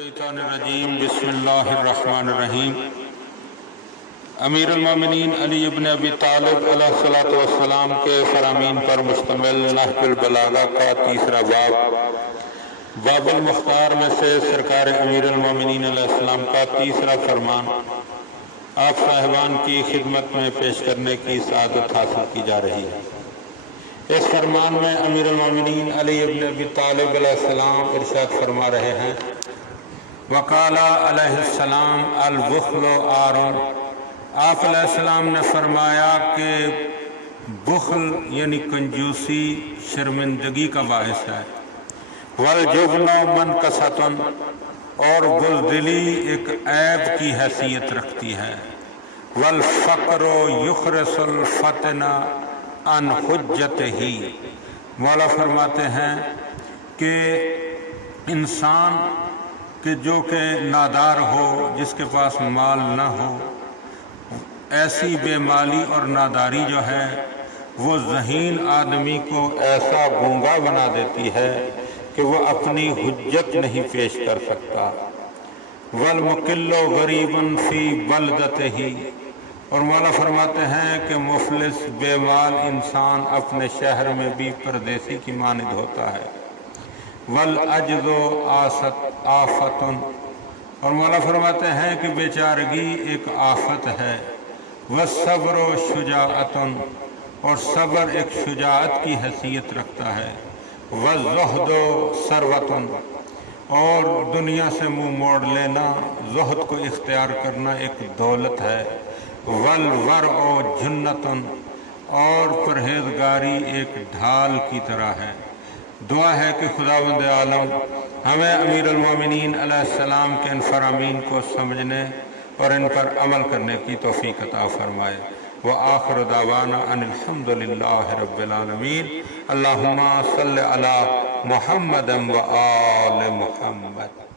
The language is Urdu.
الشیطان الرجیم بسم اللہ الرحمن الرحیم۔ امیر المومنین علی ابن ابی طالب علیہ الصلوۃ والسلام کے فرامین پر مشتمل نہج البلاغہ کا تیسرا باب المختار میں سے سرکار امیر المومنین علیہ السلام کا تیسرا فرمان آپ صاحبان کی خدمت میں پیش کرنے کی سعادت حاصل کی جا رہی ہے۔ اس فرمان میں امیر المومنین علی ابن ابی طالب علیہ السلام ارشاد فرما رہے ہیں، وقال علیہ السلام البخل عار۔ آپ علیہ السلام نے فرمایا کہ بخل یعنی کنجوسی شرمندگی کا باعث ہے، والجبن منکسۃ، اور بزدلی ایک عیب کی حیثیت رکھتی ہے، والفقر یخرس الفتن عن حجتہ۔ مولا فرماتے ہیں کہ انسان کہ جو کہ نادار ہو، جس کے پاس مال نہ ہو، ایسی بے مالی اور ناداری جو ہے وہ ذہین آدمی کو ایسا گونگا بنا دیتی ہے کہ وہ اپنی حجت نہیں پیش کر سکتا۔ والمقل غریب فی بلدتہ، اور مولا فرماتے ہیں کہ مفلس بے مال انسان اپنے شہر میں بھی پردیسی کی مانند ہوتا ہے۔ والعجز آفت، اور مولا فرماتے ہیں کہ بیچارگی ایک آفت ہے۔ والصبر شجاعت، اور صبر ایک شجاعت کی حیثیت رکھتا ہے۔ والزہد ثروت، اور دنیا سے منہ موڑ لینا، زہد کو اختیار کرنا ایک دولت ہے۔ والورع جنت، اور پرہیزگاری ایک ڈھال کی طرح ہے۔ دعا ہے کہ خداوند عالم ہمیں امیر المومنین علیہ السلام کے ان فرامین کو سمجھنے اور ان پر عمل کرنے کی توفیق عطا فرمائے۔ وآخر دعوانا ان الحمد للہ رب العالمین۔ اللہم صل علی محمد و آل محمد۔